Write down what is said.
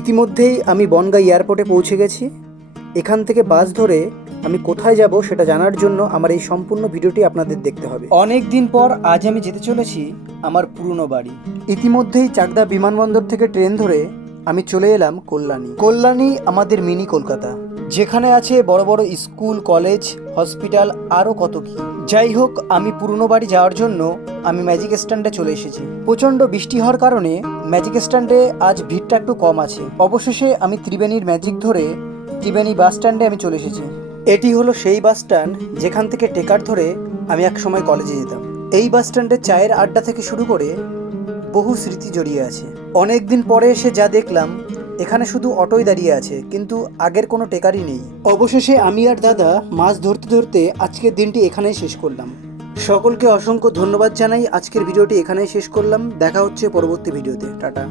ইতিমধ্যেই আমি বনগাঁ এয়ারপোর্টে পৌঁছে গেছি। এখান থেকে বাস ধরে আমি কোথায় যাব সেটা জানার জন্য আমার এই সম্পূর্ণ ভিডিওটি আপনাদের দেখতে হবে। অনেক দিন পর আজ আমি যেতে চলেছি আমার পুরনো বাড়ি। ইতিমধ্যেই চাকদা বিমানবন্দর থেকে ট্রেন ধরে আমি চলে এলাম কল্যাণী। কল্যাণী আমাদের মিনি কলকাতা, যেখানে আছে বড় বড় স্কুল, কলেজ, হসপিটাল, আরও কত কি। যাই হোক, আমি পুরনো বাড়ি যাওয়ার জন্য আমি ম্যাজিক স্ট্যান্ডে চলে এসেছি। প্রচণ্ড বৃষ্টি হওয়ার কারণে ম্যাজিক স্ট্যান্ডে আজ ভিড়টা একটু কম আছে। অবশেষে আমি ত্রিবেণীর ম্যাজিক ধরে ত্রিবেণী বাস স্ট্যান্ডে আমি চলে এসেছি। এটি হলো সেই বাস স্ট্যান্ড যেখান থেকে টেকার ধরে আমি এক সময় কলেজে যেতাম। এই বাস স্ট্যান্ডে চায়ের আড্ডা থেকে শুরু করে বহু স্মৃতি জড়িয়ে আছে। অনেক দিন পরে এসে যা দেখলাম, এখানে শুধু অটোই দাঁড়িয়ে আছে, কিন্তু আগের কোনো টেকারই নেই। অবশেষে আমি আর দাদা মাছ ধরতে ধরতে আজকের দিনটি এখানেই শেষ করলাম। সকলকে অসংখ্য ধন্যবাদ জানাই। আজকের ভিডিওটি এখানেই শেষ করলাম। দেখা হচ্ছে পরবর্তী ভিডিওতে। টাটা।